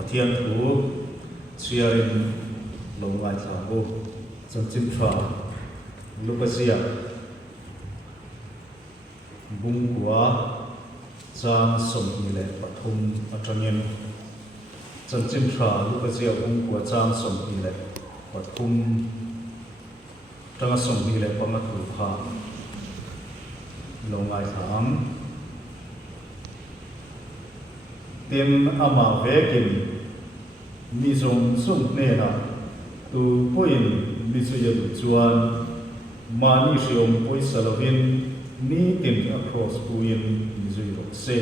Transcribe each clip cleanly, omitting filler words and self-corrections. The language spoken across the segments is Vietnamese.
pathian thu chiarin lo ngai thabu chimchim thra lupazia bungwa chang som ile pathum atangin chimchim thra lupazia bungwa chang som ile pathum tanga som ile pamathu kha lo ngai tham tim ama vekin Mizo sum nena tu poin Mizo ya chuan Mahni siom poi salovin ni tim across puin Mizo ro se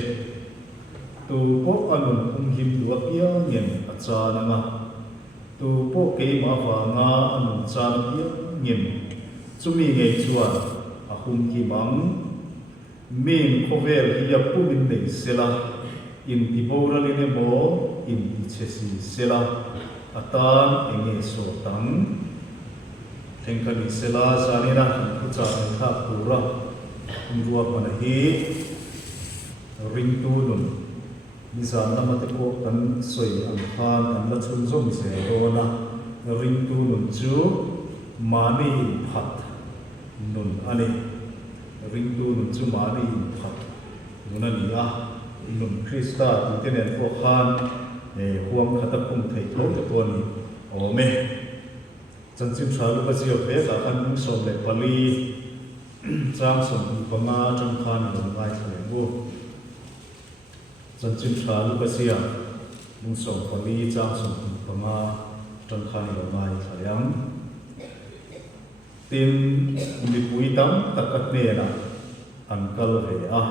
tu po anun him duak ya ngen achana ma tu po ke ma wa nga anun chan ya ngen chumi nge chuan ahum ki mang min khovel hi ya pumin nei sela in tibora lene mo in ichesi sela atan enge so tang thengkani sela zanina khucha kha pura ruwa pana hi ringtu nun bisa nama teko kan soi ang khan an la chun zom se rona ringtu nun chu Mahni inphat nun ani ringtu nun chu Mahni inphat nunani a nun Krista tinen ko khan huam khata kum thei tho te toni ome chanchim thralu ba zio pe la khan mung som le pali chang som pama chang khan lo ngai thlengu chanchim thralu ba zia mung som pali chang som pama chang khan lo ngai thlayang tim mi pui tam takat ne na an kal ve a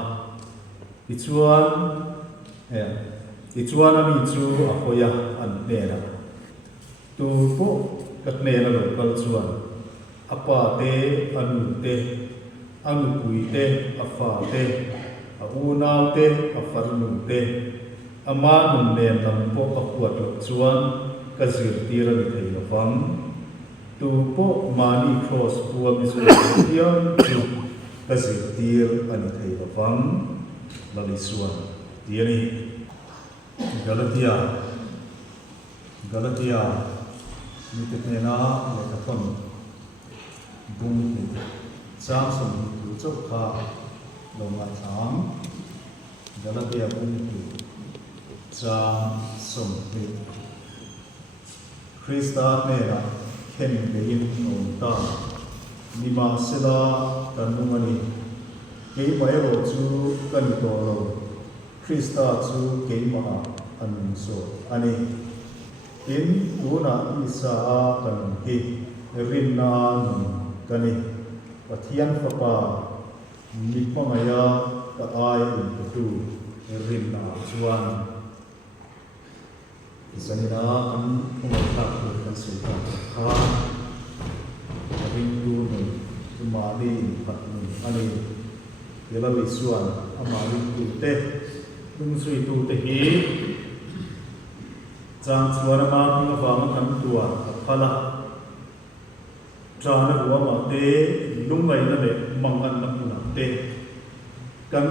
ichuan ani chu apoya an nera tu po kat nera lo kal chuan apa te anu pui te afa te auna te afarnu te ama nun ne lam po apuat lo chuan kazir tira ni thei lo fam tu po Mahni cross puwa Mizo hian chu kazir tir ani thei lo fam lalisuan tiani Galatia ni teknena le kapon bung ni chang som tu chok kha lo ma chang Galatia bung tu chang som ni Krista ne ra khen be yin on ta ni ma sela kanungani ke mai ro chu kan to lo Krista chu ke ma an so ani in una isa kan hi rinna kani pathian papa ni pangaya ka ai in tu rinna chuan zanina an umata ku kan so ka rindu nu Mahni inphat ani yela visuan amari tu te lung sui tu te hi chang chuan ma pinga wang kan tua phala trana ruwa ma te lungai na le mangan na puna te kan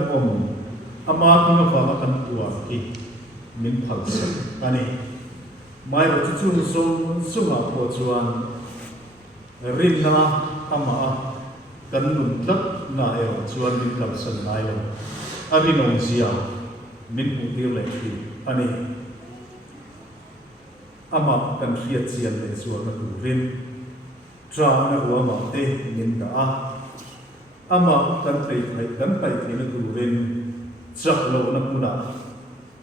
ama pinga wang kan tua ki min phal se ani mai ro chu sunga po chuan rinna ama kan nun tlak na chuan min kal san nai lo abi nong sia min utir le thi ani ama kan riat chian le chuan na tu rin tra na ruwa ma te min da ama kan pai na tu rin chak lo na puna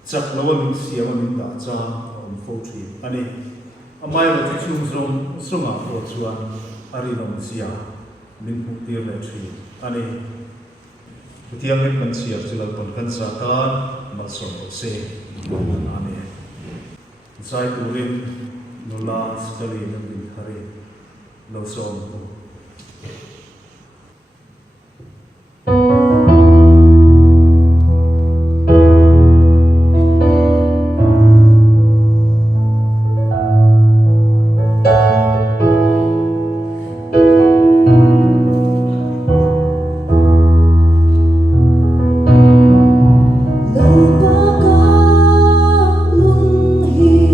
chak lo min sia ma min da cha on fo thi ani amai ro chu zom sunga po chuan ari nong sia min utir le thi ani tiang min kan sia chila kon kan sa ta ma so se ani sai turin nula skali na bin khare lo som tu Lupa ka lung hi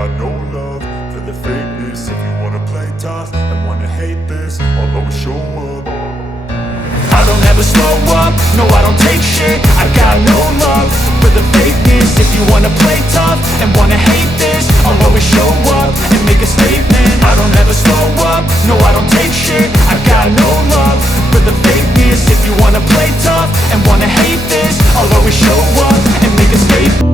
got no love for the fakeness. If you wanna play tough and wanna hate this, I'll always show up. I don't ever slow up, no I don't take shit. I got no love for the fakeness. If you wanna play tough and wanna hate this, I'll always show up and make a statement. I don't ever slow up, no I don't take shit. I got no love for the fakeness. If you wanna play tough and wanna hate this, I'll always show up and make a statement.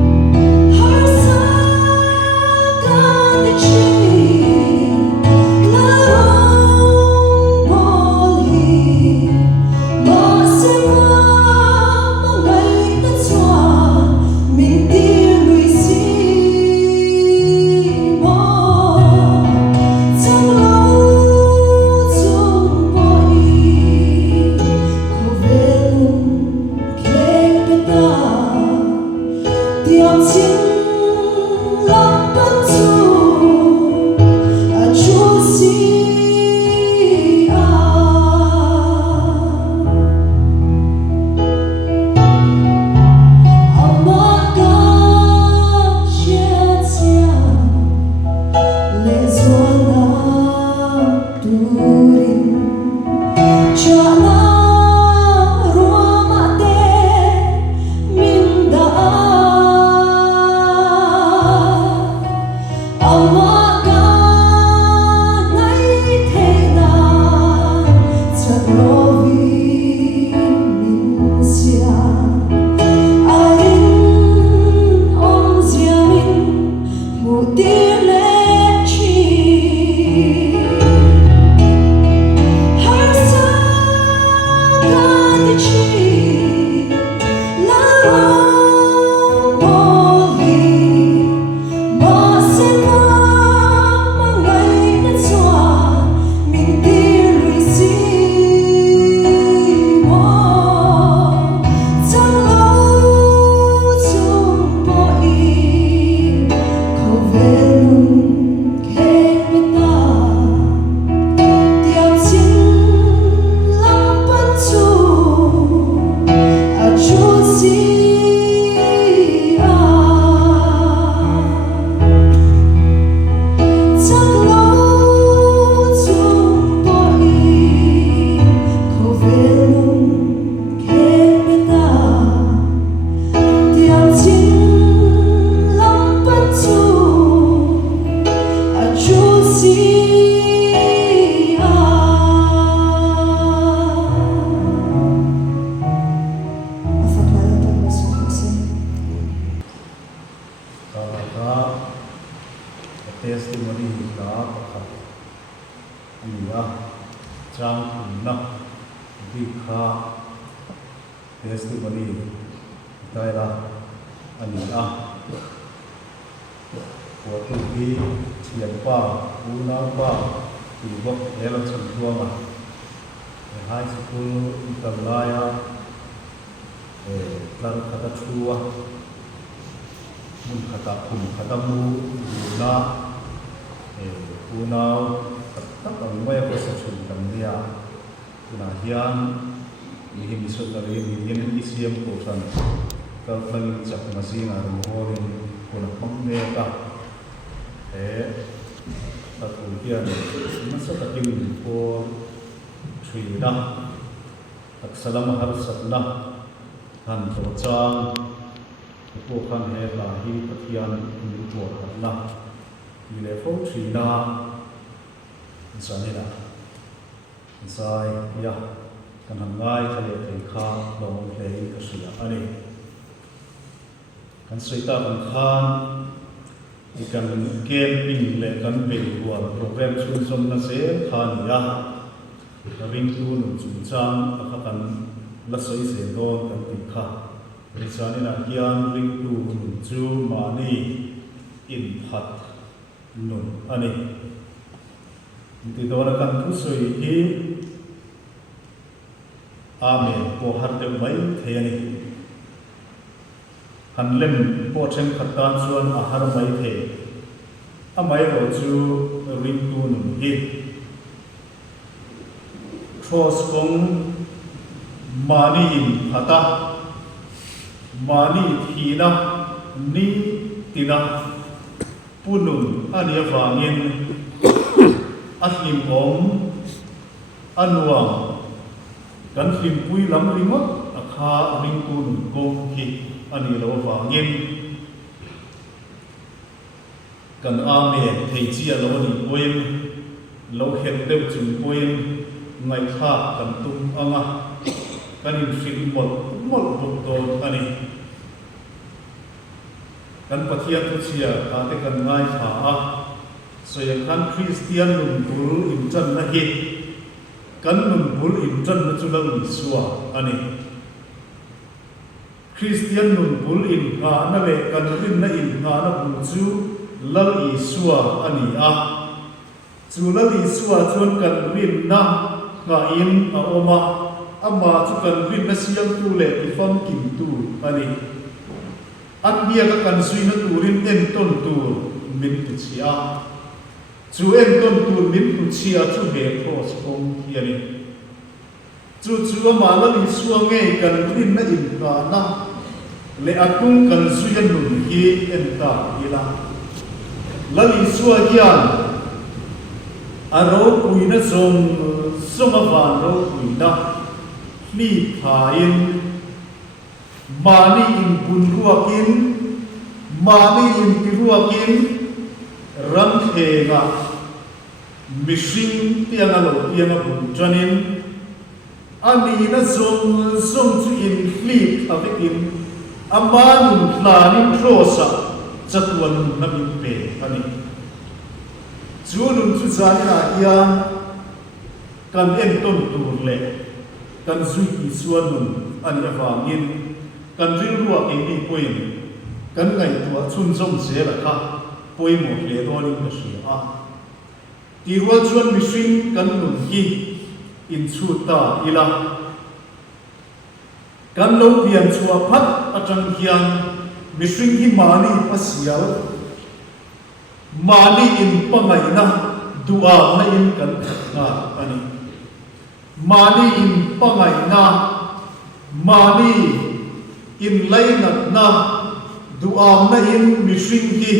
kan soita kan khan ikan camping le kan be buat program sun som na se khan ya Ringtu nu chung chang akan la soi se don kan ti kha risani na hian Ringtu nu chu Mahni inphat nun ani ti dona kan thu soi hi amen ko har de mai the ani han lem po chen khatan chuan a har mai the a mai ro chu Ringtu nu hi cross kong Mahni inphata Mahni thina ni tina punun ania wangin ahlim om anuang kan hlim pui lam ringot akha ringtu nun gom hi ani lo wangin kan ame thei chi lo ni poin lo hen deuh chung poin ngai kha kan tum anga kan in hlim mol buk don ani kan pathian tu chia ta te kan ngai kha a soya kan Christian nun bul in chan na hi kan nun bul in chan na chu lo ni suwa ani Christian nun bul in nga na le kan rin na in nga na bul chu lal i suwa ani a chu lal i suwa chuan kan rin na nga in a oma ama chu kan rin na siang tu le i fam kim tu ani an bia ka kan sui na turin en ton tur min tu chia chu en ton tur min tu chia chu be cross kong hiani chu ama lal i suwa nge kan rin na in nga na le atung kan sui an nun hi en ta ila lali suwa hian aro puina zong soma van ro puina hli thain mani in pun ruakin mani in piruakin ram thega mishing tianga lo tianga bu janin ani na zong chu in hli thavikin amanun thlanin trosa chatuan na min pe ani chunun chu zana hian kan en ton tur le kan zui ki suan nun ani awangin kan ril ruak ei ni poin kan ngai tua chun zom se la kha poimo hle donin ka hria a ti rual chuan mihring kan nun hi in chuta ila kan lo pian chua phat atang hian mihring hi mani pasial mani in pangai na dua na in kan nga ani mani in pangai na mani in lainat na dua na in mihring hi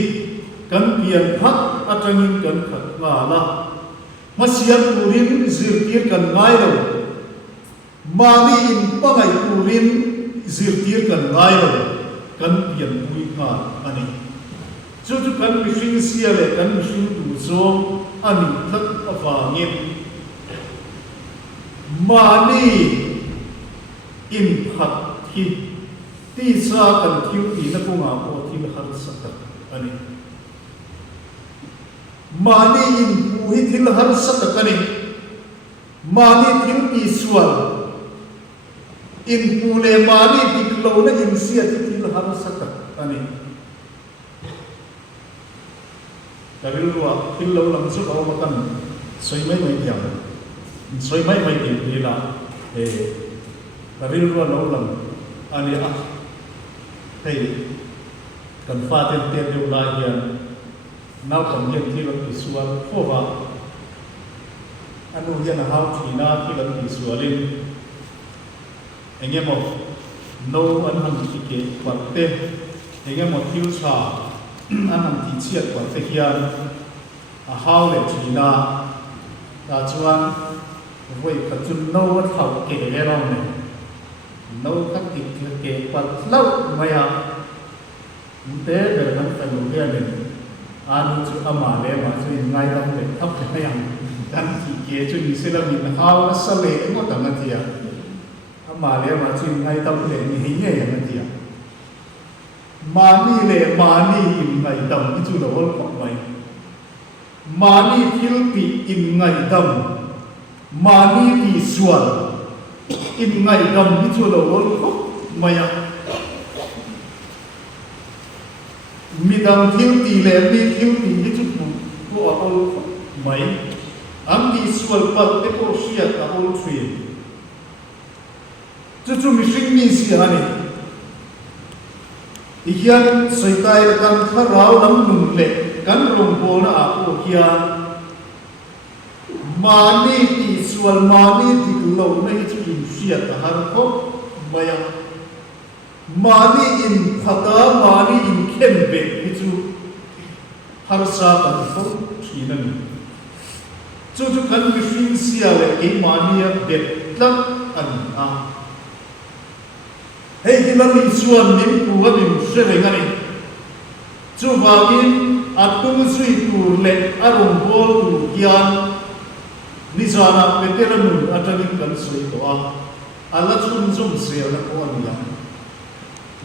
kan pian phat atangin kan khat nga la masial turin zirtir kan ngai lo mani in pangai turin zirtir kan ngai lo kan pian pui nga ani chu kan mihring sia le kan mihring du zo ani thak awangin mani inphat hi ti sa kan thiu ti na ko nga ko thil har sakat ani mani in pu hi thil har sakat ani mani thil ti sual in pu le mani diklo na in sia ti thil har sakat ani karil ruwa thil lo lam chu aw makan soi mai tiang soi mai tiang ni la karil ruwa lo lam ani a thei kan fa ten deu la hian nau kam yen thi lo ti sual kho wa anu hian hau thina thi lo ti sualin engemo no an han ti ke kwatte engemo thil cha an han ti chiat kwatte hian a hau le thina ta chuan voi khachun no wa thau ke le ro ne no ka ti ke kwat lau maya te de nan ta lu ge ne anu chu ama le ma chu ngai dam le thap te yang kan ti ke chu ni se la min hau na sa le mo ta ma ti ya ama le ma chu ngai dam le ni hi ye ya ma ti ya mani le mani in ngai dam ki chu lo hol khop mai mani thil pi in ngai dam mani pi sual in ngai dam ki chu lo hol khop maya midang thil ti le mi thil ti ki chu ko a hol mai am ti sual pal te ko sia ta hol thui chu mi sing mi si hani ihian soitai kan tharau lam nun le kan rom bo na a ko hian mani ti sual mani ti lo na hi chu in sia ta har ko maya mani in phata mani in khem be hi chu harsa kan to thinani chu kan mi fin sia le ke mania bet tlak an a hei ki lami chuan nim ku nim serengani chu wangin atung sui tur le arong bol tu kian nizana veteranun atanin kan sui to a ala chun zum se la ko ania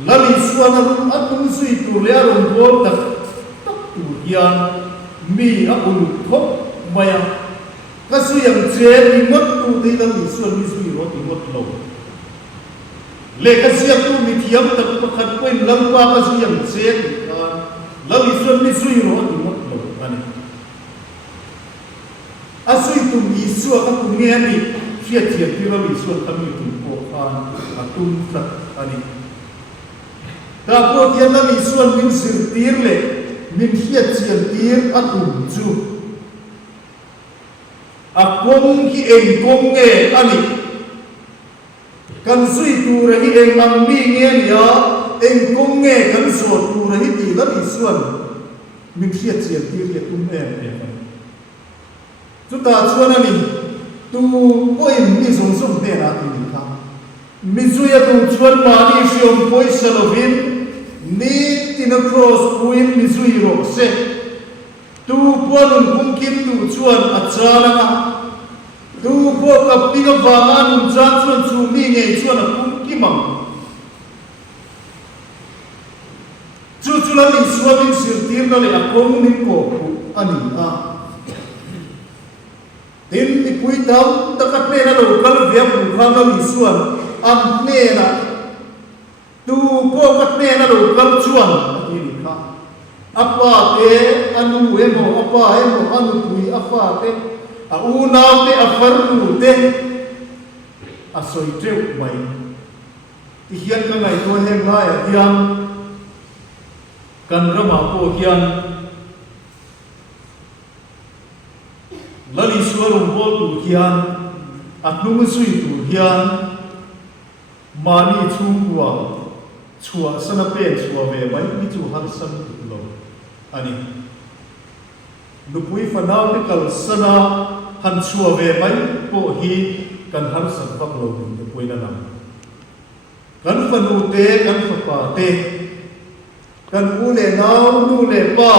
lami chuan atung sui tur le arong bol tak tu kian mi a ul thop maya ka suyang che ni mot tu ti lami chuan mi sui ro ti mot lo le ka siam tu mi thiam tak pakhat koin langpa ka suyang che ka lami chuan mi sui ro ti mot lo ani asui tu mi suwa ka tu nge ni fiat thiam ti lami chuan kami tu ko an atum tak ani ta ko thiam lami chuan min sir tir le min fiat chiam tir atum chu akong ki eng kong nge ani kan sui tu ra hi eng ang mi nge ya eng kong nge kan so tu ra hi ti la mi suan min fiat chiam tir ya tum em chu ta chuan ani tu poin mi song song te na ti ni kha mi zu ya tu chuan ma ni siom poi salovin ni tin cross puin mi zu ro se tu puan kum kim tu chuan achana tu po ka pinga wanga nun chan chuan chu mi nge chuan a kum kimam chu la ni suamin sirtir na le a kom ni ko ani a tin ti pui tam takat ne na lo kal via pu kha na ni suan am ne na tu po kat ne na lo kal chuan ni kha apa te anu emo apa emo anu pui apa te a una te a farnu te a soi treu mai ti hian ka ngai to he ngai a hian kan rama po hian lali suarum bol tu hian atnung sui tu hian mani chungwa chua sana pe chua ve mai ni chu har san tu lo ani nupui fanau te kal sana han chua ve mai po hi kan har san pak lo ni pui na nam kan fanu te kan fa te kan u le nau nu le pa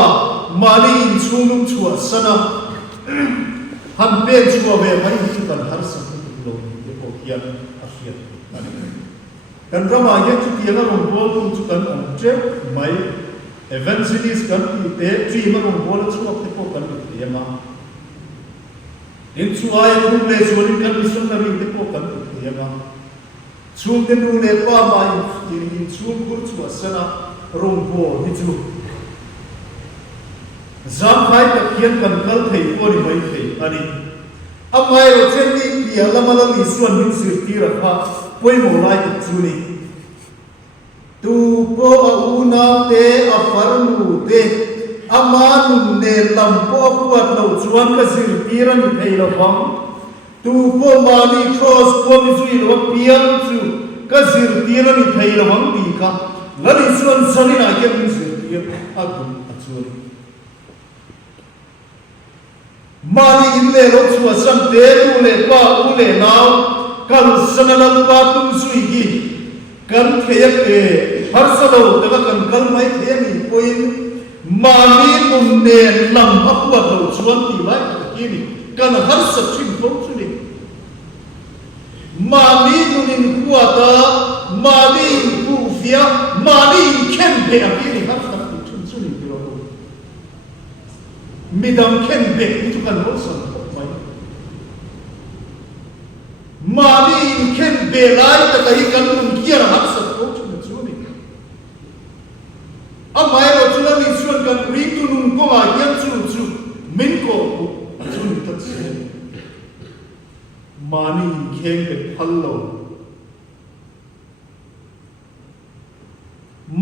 mani in chungum chua sana han pe chua ve mai hi kan har san tu lo ni po hian a hian ani kan rama ye chu ti na rom bol tu chu kan om che mai evangelist kan ti te tri ma rom bol chu te po kan ti ma in chu ai rum le chu ni kan missionary te po kan ti ma chung te nu le pa mai in chung kur chu sana rom bol ni chu zam khai ta kian kan kal thei po ni mai thei ani amai ro chen ni pia lamala li suan min sir ti ra kha poi mo lai chu ni tu po a una te a farnu te amanun ne lam po puat lo chuan ka sir tiran ni thei lo bang tu po mani cross po mi zui lo pian chu ka sir tiran ni thei lo bang ti ka lali chuan sani na ke min sir tir a tu a chuan mani in le lo chu san te tu le pa u le nau kal sanal pa tum sui gi kan theyak e har salo daga kan kal mai the ni poin mani mum ne lam apwa lo chuan ti lai ki ni kan har sa thin pom chu ni mani nunin kuata mani ku fia mani ken be a ki ni har sa chun chu ni ro midam ken be ni chu kan lo san mai mani ken be lai ta kai kan mun kiar har sa ko chu chu ni amai ro chu ni chuan kan ringtu nun ko ma yan chu chu min ko chu ni ta se mani ken be phallo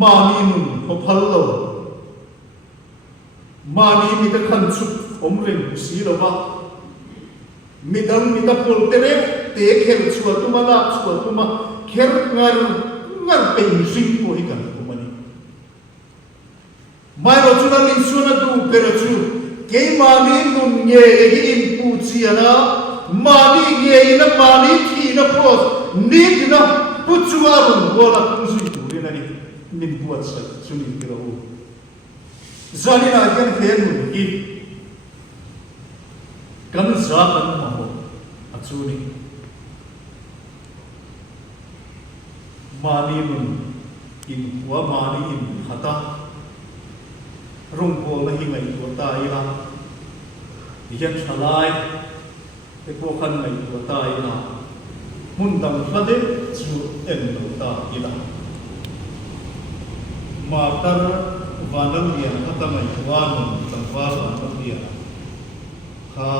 mani nun ko phallo mani mi ta khan chu om ren si lo ba midang mi ta pol tere te khel chua tu ma la chua tu ma kher ngar pe ring ko hi kan ko mani mai ro chu na min su na du pero chu ke Mahni nun nge gi input chiana Mahni nge ina Mahni thi na cross need na puchua rung bola kusui tu ni nani min buat sa suni kilo zani na kan hen mun ki kan za kan ma ho achuni Mahni nun in wa Mahni in khata rung bola hi ngai tu ta ila hian thalai te ko khan ngai tu ta ila mun dam flade chu en lo ta ila ma tar Vanlalhruaia kata ngai wan tang wa Vanlalhruaia kha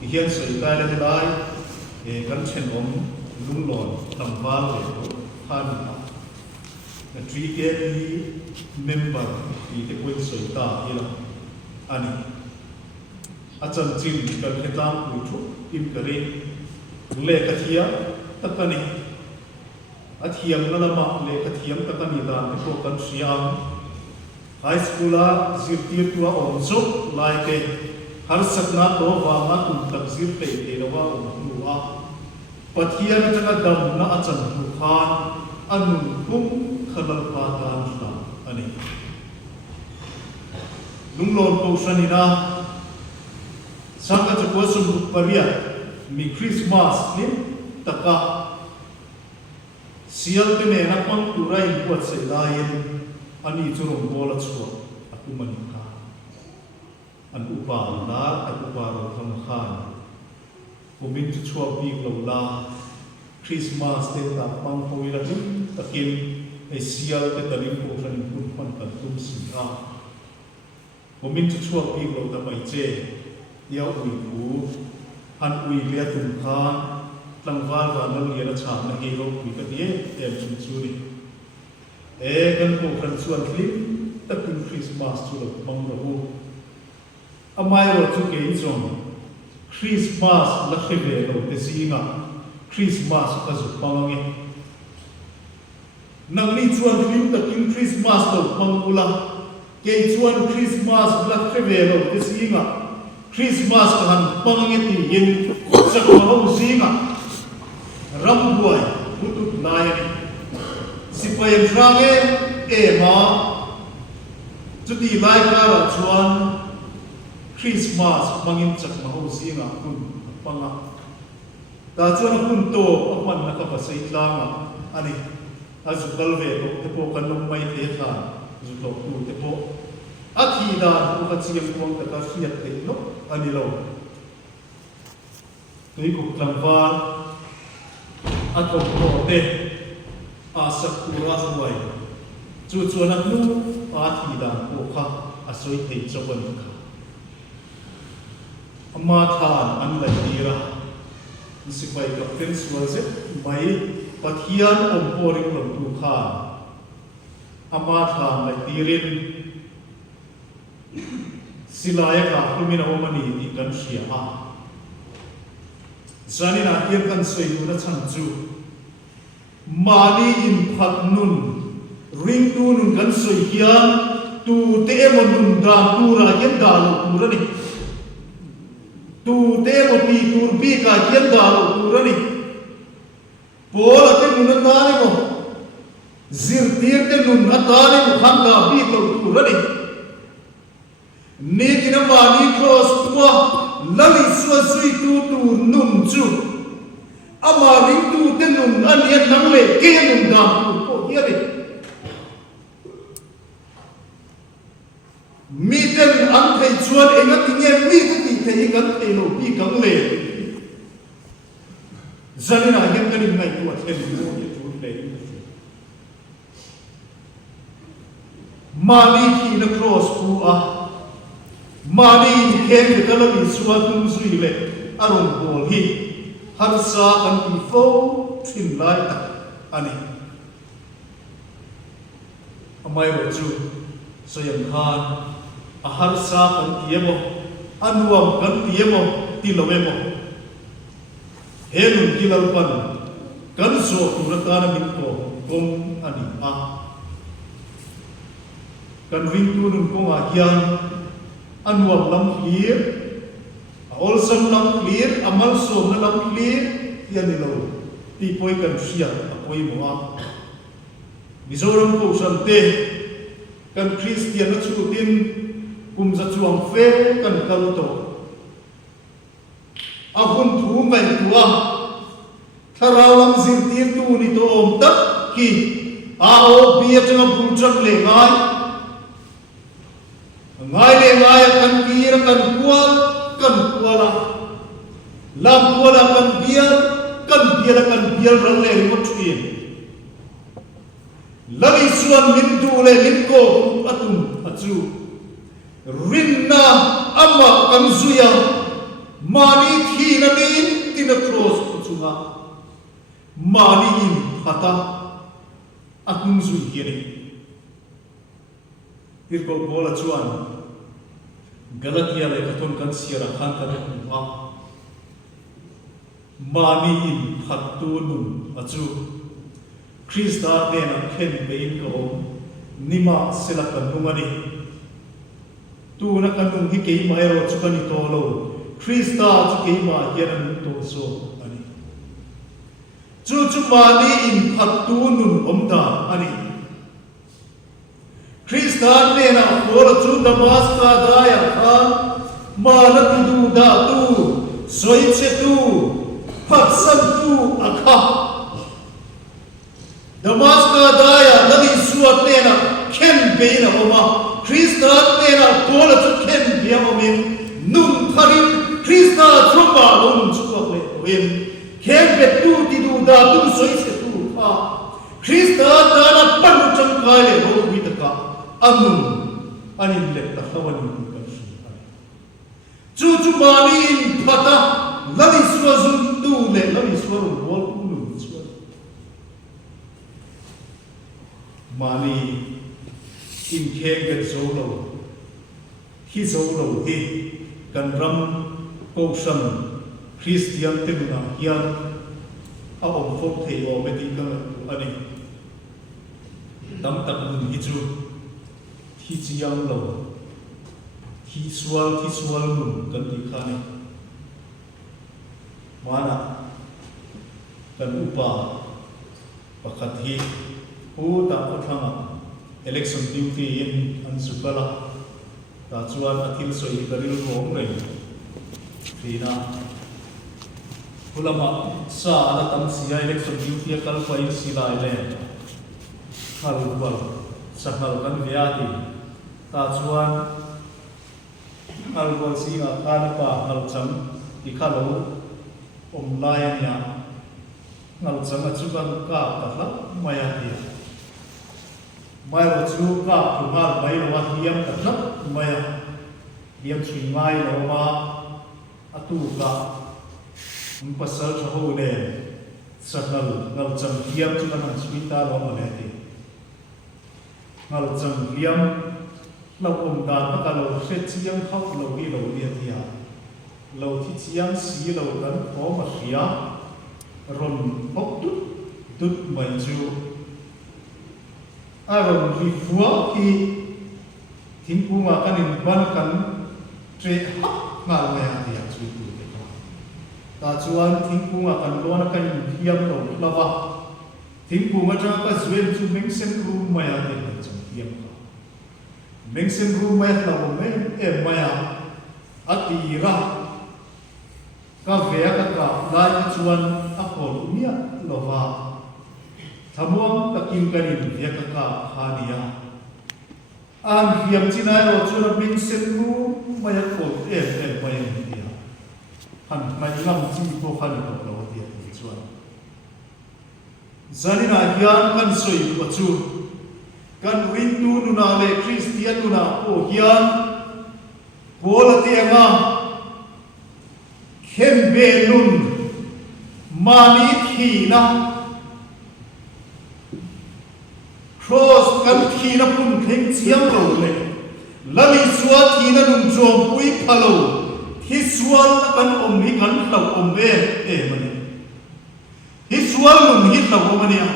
hian sei ta le lai e kan chen om lung lon tang wa le khan na tri ke ni member ni te ko sei ta ila ani achan chin kan hetam pu chu im kare le kathia takani athiam na lama le kathiam takani dan ko kan siam high school a zirtir tua om zo lai ke har sakna to wa ma tu tak zir te te lawa om nu a pathia na taka dam na achan hu khan anun kum khalal pa tan sa ani lunglon ko sanina sangka chakwa sum paria mi Christmas ni taka sial te ne na pang turai buat se lain ani churum bola chua akumani ka an upa la akupa ro kham khan kumin chu chua pi lo la Christmas te ta pang hoi la jin takin e sial te talim ko san kun pan kan tum si a kumin chu chua pi lo ta mai che ya ui ku han ui le tum khan tlangwal Vanlalhruaia na chha na hero ui ka die em chum chu ni e kan ko kan chuan clip takin Christmas chu lo mong ro amai ro chu ke chong Christmas la khebe lo te singa Christmas ka zu pangi nang ni chuan clip takin Christmas lo mangula ke chuan Christmas la khebe lo te singa Christmas ka han pangi ti yin sak ma ho singa ram buai putut lai ni sipayan range ema chuti lai ka ra chuan Christmas mangin chak ma ho singa kun panga ta chuan kun to apman na ka pasai tlanga ani azu kalve to te po kanum mai te tha zu to tu te po athi da ku ka chiam kuang ta ka hiat te no ani lo tui ku tlamwa atom ko te asak pura huai chu chuan nu a thi da ko kha asoi thei choban kha amma than an lai dira sipai ka friends was it mai pathian om poring lo tu kha amma than lai dirin silaya ka humina omani ti kan sia a zanina hian kan soi nu na chan chu Mahni inphat nun Ringtu nun kan soi hian tu te mo nun da tu ra hian da lo tu ra ni tu te mo pi tur bi ka hian da lo tu ra ni pola te nun ta ni mo zir tir te nun ta ni mo kham da bi lo tu ra ni ni kina Mahni cross tua lali swa sui tu tu nun chu ama Ringtu te nun anian nang le ke nun da tu po hian ni mi ten an thei chuan enga tinge mi te ti thei kan thei lo pi kang le zanina hian kan ngai tu a thlen zo ye chu le Mahni ki na cross pu a Mahni khen ke kala mi suwa tum sui le arong bol hi har sa kan ti fo thin lai ta ani amai ro chu soyam khan a har sa kan tiemo anuam kan tiemo tilawemo helun kilalpan kan so turatana min ko kom ani a kan ringtu nun ko nga hian anuam lam clear olsam lam clear amal som na lam clear hian ni lo ti poi kan sia apoi mo a Mizoram ko sante kan Christian na chutin kum za chuang fe kan kaluto ahun thu ngai tua tharalam zirtir tu ni to om tak ki a o bia changa bulchan le ngai le ngai kan kira kan kuala lam kuala kan bial ran le mo chuin lagi suan min tu le min ko atum achu rinna amma kan zuya Mahni thi na din tina cross chunga Mahni in hata atung zui hiani tirko bola chuan Galatia le katon kan siara khan kan wa Mahni in hattunun achu Krista dena khen bein ko nima silakan nungani tu na kanung hi ke mai ro chukani to lo Krista chu ke ma hian to so ani chu Mahni in hattunun omda ani Krista dena ko chu damaska daya khan mana tu da tu soiche tu patsan tu akha Damaska daya nadi suat nena ken beina oma Krista nena kola chu ken bia omin nun tharin Krista chumba lum chuak le oin ken bet tu ti du da tu soi se tu ha Krista dana panu chang kai le ho wi ta ka amun anin le ta hawan ni ka chu Mahni phata nadi suwa zum tu le nadi suwa wol nu Mahni in khen kan zo lo hi kan ram ko sam Christian te na hian a om fok thei o meti ka ani tam tak mun hi chu thi chiang lo thi sual mun kan ti khani mana kan upa pakhat hi ta ko thanga election duty in an sukala ta chuan athil soi karil ngom nei thina ulama sa ala tam sia election duty kal pai silai le hal bal sahal kan viati ta chuan hal bal singa kana pa hal cham ikhalo lai nya ngal changa chuban ka ta maya dia mai ro chu ka phunga mai ro hiam ta lap mai hiam chui mai ro ma atu ka pasal tho ne sakal ngal cham hiam chu kan chui ta ro ma ne ti ngal cham hiam lo om da ka lo se chiang khau lo gi lo lia tia lo thi chiang si lo kan ko ma ria ron hok tut mai chu aron rifua ki thingpunga kanin ban kan tre hak ngal mai dia chui tu ta chuan thingpunga kan lona kan hiam lo lawa thingpunga cha ka zuen chu mengsen ru mai dia chu hiam ka mengsen ru mai la wo me e mai atira ka ve ka la chuan a kol nia lova thamuam takin kanin yakaka khania an hiam chinai ro chura min senru maya ko maya dia han mai lam chi ko khan ko lo dia chuan zalina hian kan soi ko chu kan ringtu nuna le Christian nuna o hian polate anga khembe nun Mahni thina cross kan thina pun theng chiam lo le lali suwa thina nun jom pui phalo hi sual kan om hi kan hlau om ve mani hi sual nun hi hlau om ania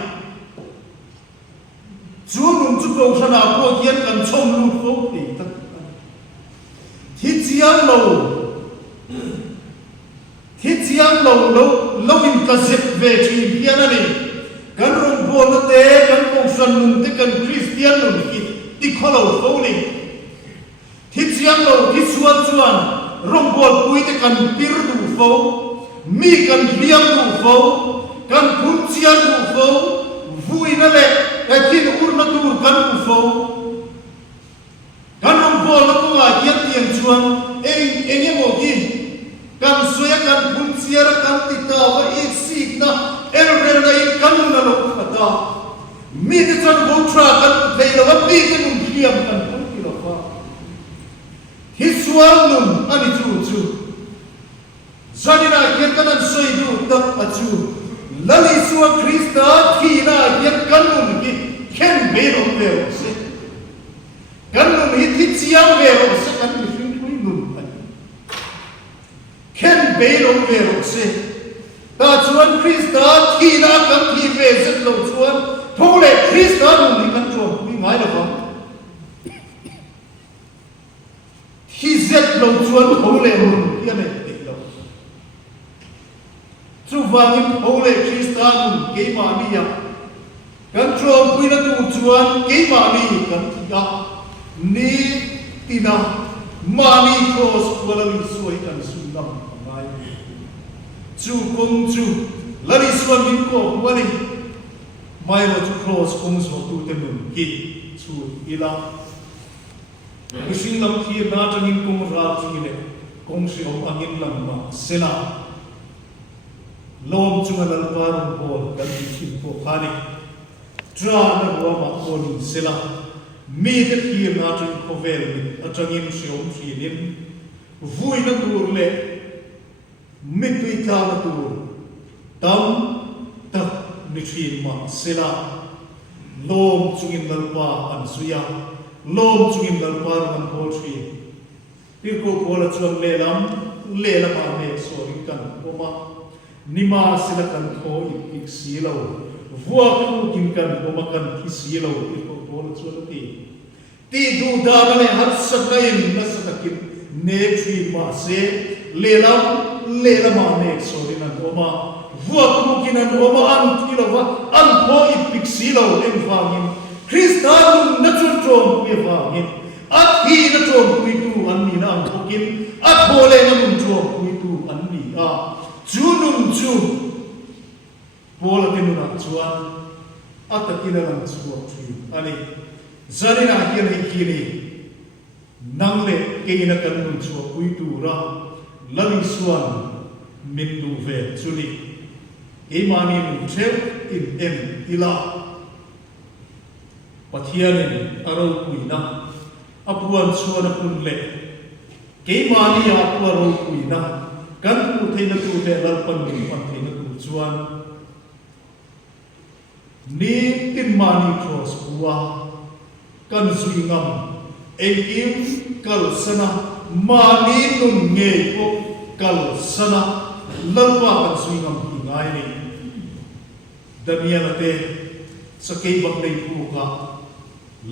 chú nung chú cầu sana của hiền cần chom lụt phố thì tất thiết chiang lâu lâu in cả dẹp về chuyện hiền này cần rong bồn nó té cần cầu san nung té cần Christian nung kí đi khó lâu phố này thiết chiang lâu thiết chuan rong bồn cuối té cần pir đủ phố mi cần liam đủ phố cần phun chiang đủ phố vui nó lệ cái tin ur nó tu cần đủ phố cần rong bồn nó có ngài hiền tiền chuan anh em một kim kan suya kan punsiara kan tita wa isik na erre na in kan na lo kata mi de chan go tra kan thei lo mi de nun khiam kan kan ki lo fa hi sual nun ani chu zanina ken kan an soi du tak achu lali suwa krista ki na ken kan nun ki ken be lo ve se kan nun hi thi chiang ve lo se kan ni fin thui nun ken beilong ve ro se ta chuan Krista thi na kam thi ve zet lo chuan thole Krista nu ni kan chuan mi ngai lo bang thi zet lo chuan thole hun kia ne te lo chu wangin thole Krista nu ke ma ni ya kan chuan pui na tu chuan ke ma ni kan thi ya ni tina mani cross wala ni suai kan sunam ngai chu kong chu lari suan bin ko wani mai lo chu cross kong so tu te mun ki chu ila ising lam khi na tangin kong ra chi le kong si om angin lam ma sena lom chu ngal pa ron bol kan chi ko khani tra na wa ma ko ni sela mi te khi na tang ko vel ni atangin si om si nin vui na tur le mi pi ta na tur tam ta ni chi ma sela lom chungin lalpa an suya lom chungin lalpa an ko chi pir ko la chuan le lam ma me so ri kan ko ma nima sila kan tho ik si lo vua ku kim kan ko ma kan ki si lo pir ko la chuan ti du da ne har sakain na sakakin ne chi ma se le la ma ne so ri nan ko ma vua ku kinan o ma an ti lo wa an tho ik si lo en vangin Kristan na chun chom pe vangin at hi na chom pi tu an ni na ko kin at hole na mun chom pi tu an ni a chunum chu bola tenu na chuan atakina lang chuak thi ani zanina hian hi kini nangle keina kan nun chuak pi tu ra lali suan min du ve chuli e mani nu theu in em ila pathianin aro kuina apuan chuan apun le ke mani a aro kuina kan ku theina tu te lalpan ni pan theina tu chuan ni tin mani cross buwa kan zui ngam ekim kal sana mani nun nge ko kal sana lalpa kan zui ngam ki ngai ni damian ate sakei bak nei pu ka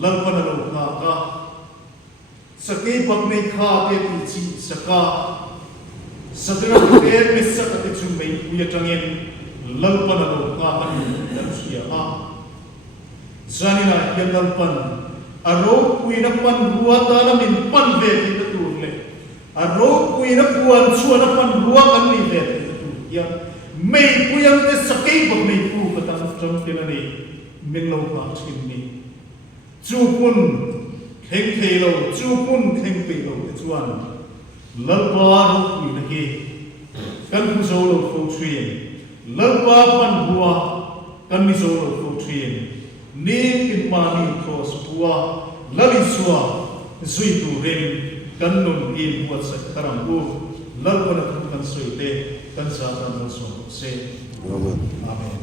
lalpa na lo ka sakei bak nei kha te ti chi saka sadra te me sakate chu mei uya tangin lalpa na lo ka an dan sia a zanina ya lalpan aro kuina pan ruwa ta na min pan ve ti tu le aro kuina puan chuan na pan ruwa kan ni ve tu ya mei puyang te sakei bak nei pu ka ta cham te na ni min lo ka chin ni chu pun kheng thei lo chu pun kheng pe lo te chuan lalpa ro kuina ki kan pu zo lo fo thrien lalpa pan ruwa kan mi zo lo fo thrien ni in mani cross buwa lali suwa zui tu ren kan nun in buat sa karam bu lalpa na kan soi te kan sa tan so se amen